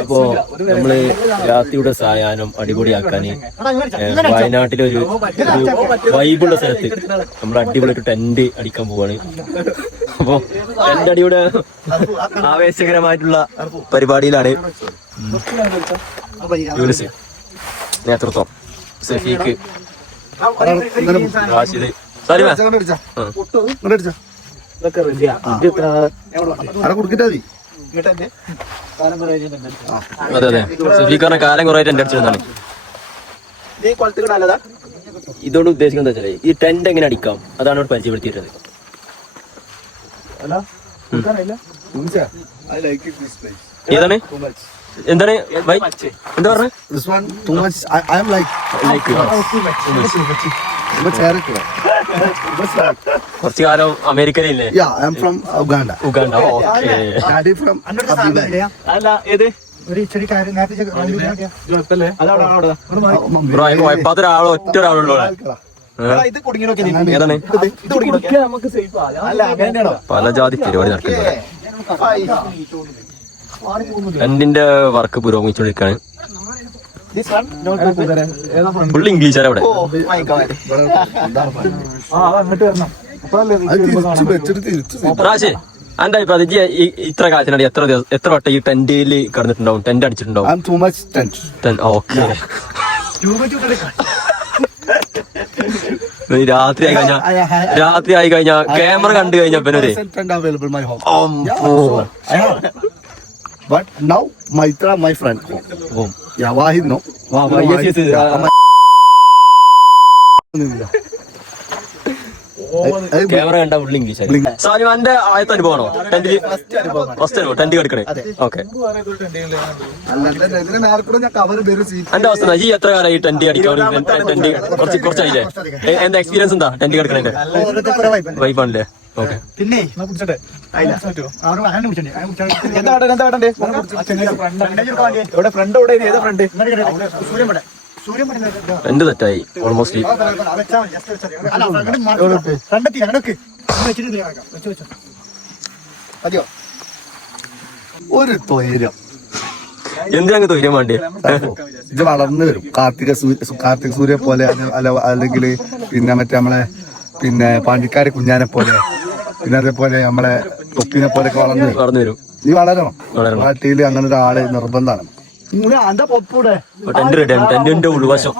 അപ്പോ നമ്മള് രാത്രിയുടെ സായാഹ്നം അടിപൊളിയാക്കാന് വയനാട്ടിലൊരു വൈബുള്ള സ്ഥലത്ത് നമ്മൾ അടിപൊളിയായിട്ട് ടെന്റ് അടിക്കാൻ പോവാണ്. അപ്പൊ ടെന്റ് അടിയുടെ ആവേശകരമായിട്ടുള്ള പരിപാടിയിലാണ് യൂനിസ്, നേതൃത്വം സഫീഖ്, റാഷിദ്. അതെ അതെ, സഫീഖ് കാലം കുറെ ടെന്റ് അടിച്ചിരുന്നാണ്. ഇതോട് ഉദ്ദേശിക്കുന്നത് എന്താ വെച്ചാൽ ഈ ടെന്റ് എങ്ങനെ അടിക്കാം അതാണ് ഇവിടെ പരിചയപ്പെടുത്തിയിരുന്നത്. ഏതാണ് എന്താണ് എന്താ പറഞ്ഞത്? കുറച്ചു കാലം അമേരിക്കയിലല്ലേ? ഉഗാണ്ട. അല്ല ഏത് വയപ്പാത്ത ഒരാളോ ഒറ്റ ഒരാളുള്ളൂ. ഏതാണ്? പല ജാതി പരിപാടി നടക്കുന്നത്. ടെന്റിന്റെ വർക്ക് പുരോഗമിച്ചുകൊണ്ടിരിക്കുകയാണ്. ഫുൾ ഇംഗ്ലീഷാണ് അവിടെ. റാഷി എന്താ ഇപ്പൊ അത് ഇത്ര കാലത്തിനടി എത്ര വട്ടം ഈ ടെന്റിൽ കിടന്നിട്ടുണ്ടാവും, ടെന്റ് അടിച്ചിട്ടുണ്ടാവും? രാത്രി ആയി കഴിഞ്ഞാ ക്യാമറ കണ്ടു കഴിഞ്ഞാ പിന്നെ But now Maitra, my friend. Yeah, Wahid no. Yes. Camera കണ്ട ഫുൾ ഇംഗ്ലീഷ്. സാനിമാന്റെ ആദ്യത്തെ അനുഭവമാണോ ടെന്റിൽ? ഫസ്റ്റ് ടെന്റ് കിടക്കണേ. ഓക്കെ, എന്റെ അവസ്ഥ ഈ എത്ര കാലം ഈ ടെന്റ് അടിക്കാൻ? ടെന്റ് കുറച്ചായില്ലേ? എന്താ എക്സ്പീരിയൻസ് എന്താ ടെന്റ് കിടക്കണേ? വൈബാണല്ലേ? ഓക്കെ. പിന്നെ എന്ത് തെറ്റായി? ഓൾമോസ്റ്റ് ഒരു തൊയിരം എന്തിനങ്ങ് തൊയിരം വേണ്ടി? ഇത് വളർന്നു വരും. കാർത്തിക സൂര്യ പോലെ, അല്ലെങ്കിൽ പിന്നെ മറ്റേ നമ്മളെ പിന്നെ പാണ്ടിക്കാരി കുഞ്ഞാനെ പോലെ, പിന്നെ അതേപോലെ നമ്മളെ തൊപ്പിനെ പോലെയൊക്കെ വളർന്നു വരും. നീ വളരണം. നാട്ടിൽ അങ്ങനെ ഒരാള് നിർബന്ധമാണ്. ടെന്റിന്റെ ഉൾവശം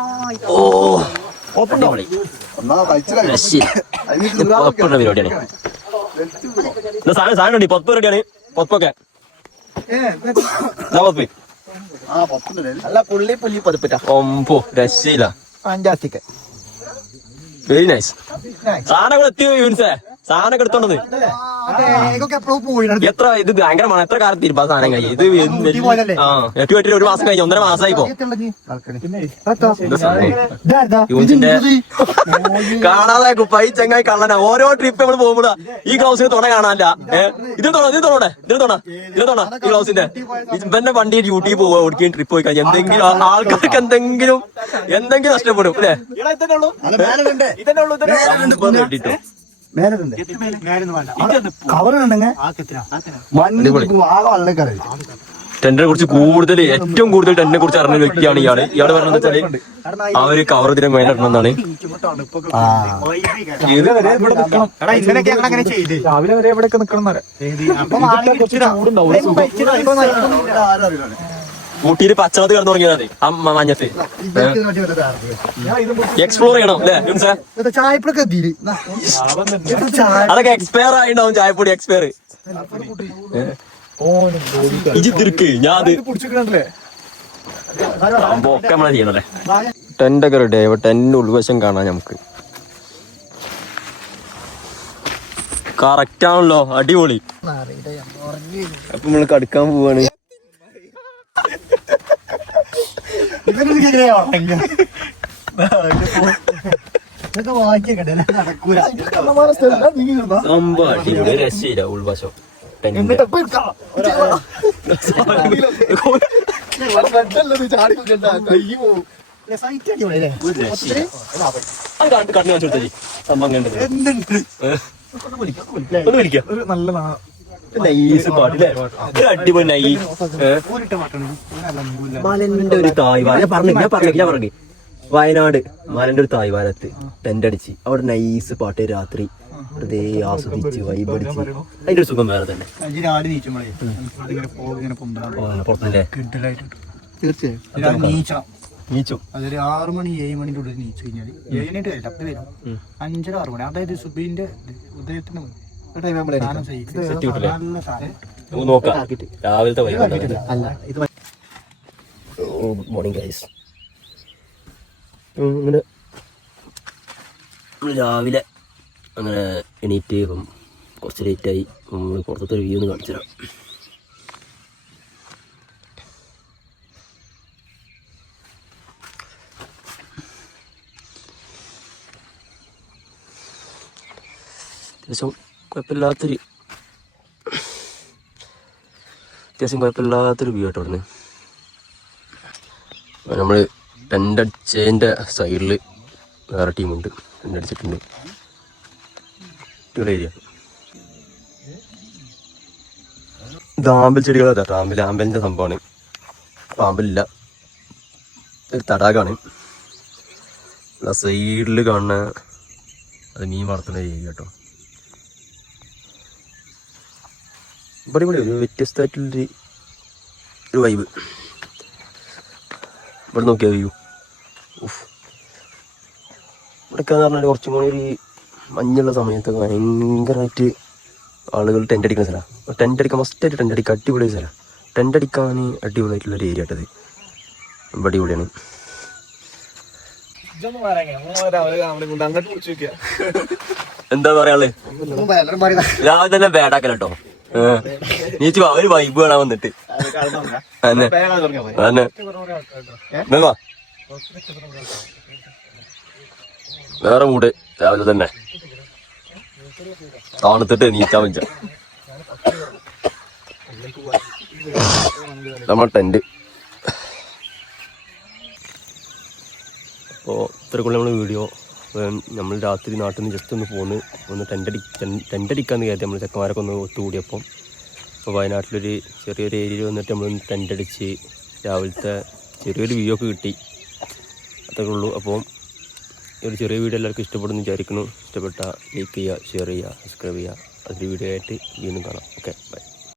പരിപാടിയാണ്. സാധനം ഉണ്ട്. പൊത്ത് റെഡിയാണ്. പൊത്തൊക്കെ രക്ഷയില്ല. Very nice. സാധനങ്ങൾ എത്തി യൂനിസേ. സാധനമൊക്കെ എടുത്തോണ്ടത് എത്ര ഇത് ഭയങ്കരമാണ്. എത്ര കാലത്ത് തീരുമ്പോ സാധനം കഴിയും. ഇത് എട്ട് ഒരു മാസം കഴിഞ്ഞു, 1.5 മാസമായി. ഇപ്പൊ യൂണിസിന്റെ കാണാതെ കുപ്പായി ചെങ്ങായി കള്ളനാ. ഓരോ ട്രിപ്പ് നമ്മൾ പോകുമ്പോഴാ ഈ ഗ്ലൗസിന് തുണ കാണാനില്ല. ഇതിന് തോണ ഈ ഗ്ലൗസിന്റെ ഇവന്റെ വണ്ടി ഡ്യൂട്ടി പോവുക, ഓടിക്കുകയും ട്രിപ്പ് പോയി കഴിഞ്ഞാൽ എന്തെങ്കിലും ആൾക്കാർക്ക് എന്തെങ്കിലും നഷ്ടപ്പെടും അല്ലേ? ടെന്റിനെ കുറിച്ച് ഏറ്റവും കൂടുതൽ ടെന്റിനെ കുറിച്ച് അറിഞ്ഞ വ്യക്തിയാണ് ഇയാള്. ഇയാള് പറഞ്ഞത് വെച്ചാല് അവര് കവർ ഇതിനെ മേലിടണമെന്നാണ്. രാവിലെ വരെ എവിടെ നിക്കണം. ഊട്ടിയിൽ പച്ചവത്ത് കിടന്നു തുടങ്ങിയതാണ് അമ്മ മഞ്ഞത്ത്. എക്സ്പ്ലോർ ചെയ്യണം അല്ലേ? അതൊക്കെ എക്സ്പയർ ആയിണ്ടാവും. ചായപ്പൊടി എക്സ്പയർ. ഇജിത്തിരിക്ക് ഞാൻ ഒക്കെ നമ്മളെ ചെയ്യണല്ലേ. ടെന്റൊക്കെ റെഡി ആയി. ടെന്റിന്റെ ഉൾവശം കാണാം നമുക്ക്. കറക്റ്റ് ആണല്ലോ, അടിപൊളി. അപ്പൊ നമ്മള് കടുക്കാൻ പോവാണ്. സംഭവം അടിപൊളി. രക്ഷയില്ല ഉൾവശം. നൈസ് പാട്ടില്ലേ, അടിപൊളി നൈ. മലന്റെ ഒരു തായ്വാന ഞാൻ പറഞ്ഞു വയനാട് മലന്റെ ഒരു തായ്വാനത്ത് ടെന്റ് അടിച്ച് അവിടെ നൈസ് പാട്ട് രാത്രി വെറുതെ ആസ്വദിച്ച് വൈബടിച്ച് അതിന്റെ ഒരു സുഖം വേറെ തന്നെ. പുറത്തല്ലേ തീർച്ചയായും നീച്ചു അതൊരു 6 മണി 7 മണിന്റെ ഉള്ളിൽ നീച്ചു കഴിഞ്ഞാല് 7 വരും 5:30 6 മണി അതായത് സുബീന്റെ ഉദയത്തിന് സെറ്റ് കിട്ടില്ലേ നോക്കാം രാവിലത്തെ ഗുഡ് മോർണിംഗ് ഗൈസ്. അങ്ങനെ രാവിലെ അങ്ങനെ എണീറ്റ് ഇപ്പം കുറച്ച് ലേറ്റായി. നമ്മൾ പുറത്തത്തെ ഒരു വ്യൂ ഒന്ന് കാണിച്ചു തരാം. അത്യാവശ്യം കുഴപ്പമില്ലാത്തൊരു വ്യൂ ആയിട്ട് അവിടുന്ന്. നമ്മൾ ടെൻ്റ് അടിച്ചതിൻ്റെ സൈഡിൽ വേറെ ടീമുണ്ട്, ടെൻ്റ് അടിച്ചിട്ടുണ്ട്. അടിപൊളി ഏരിയ. ഇത് ആമ്പൽ ചെടികളാ, ആമ്പലിൻ്റെ സംഭവമാണ്. ആമ്പലില്ല, ഒരു തടാകമാണ്. സൈഡിൽ കാണുന്ന അത് മീൻ വളർത്തുന്ന ഏരിയ കേട്ടോ. ഇവിടെ ഒരു വ്യത്യസ്തമായിട്ടുള്ളൊരു വൈബ്. ഇവിടെ നോക്കിയാൽ വ്യൂ ഇവിടെയൊക്കെ എന്ന് പറഞ്ഞാൽ കുറച്ചും കൂടി ഒരു മഞ്ഞുള്ള സമയത്തൊക്കെ ഭയങ്കരമായിട്ട് ആളുകൾ ടെൻ്റ് അടിക്കുന്ന സ്ഥലമാണ്. ടെൻ്റ് അടിക്കാൻ മസ്റ്റായിട്ട് ടെൻ്റ് അടിക്കാൻ അടിപൊളി സ്ഥലമാണ്. ടെൻ്റ് അടിക്കാൻ അടിപൊളിയായിട്ടുള്ളൊരു ഏരിയ ആട്ടത്. ഇവിടെ ഇവിടെയാണ്. എന്താ പറയാള്, രാവിലെ തന്നെ ബാഡാക്കല കേട്ടോ. നീച്ചു ഒരു വൈബ് കാണാൻ വന്നിട്ട് വേറെ മൂട് രാവിലെ തന്നെ താണത്തിട്ട് നീച്ചാൻ വെച്ച നമ്മൾ ടെന്റ്. അപ്പോൾ ഇത്രക്കുള്ള നമ്മൾ വീഡിയോ. നമ്മൾ രാത്രി നാട്ടിൽ നിന്ന് ജസ്റ്റ് ഒന്ന് ടെൻ്റ് അടിക്കാമെന്ന് കരുതി നമ്മൾ ചെക്കന്മാരൊക്കെ ഒന്ന് ഒത്തുകൂടിയപ്പം. അപ്പോൾ വയനാട്ടിലൊരു ചെറിയൊരു ഏരിയയിൽ വന്നിട്ട് നമ്മളൊന്ന് ടെൻ്റ് അടിച്ച് രാവിലത്തെ ചെറിയൊരു വ്യൂ ഒക്കെ കിട്ടി. അത്രയേ ഉള്ളൂ. അപ്പോൾ ഒരു ചെറിയ വീഡിയോ എല്ലാവർക്കും ഇഷ്ടപ്പെടുന്നു വിചാരിക്കുന്നു. ഇഷ്ടപ്പെട്ടാൽ ലൈക്ക് ചെയ്യുക, ഷെയർ ചെയ്യുക, സബ്സ്ക്രൈബ് ചെയ്യുക. അതൊരു വീഡിയോ ആയിട്ട് വീണ്ടും കാണാം. Okay, by.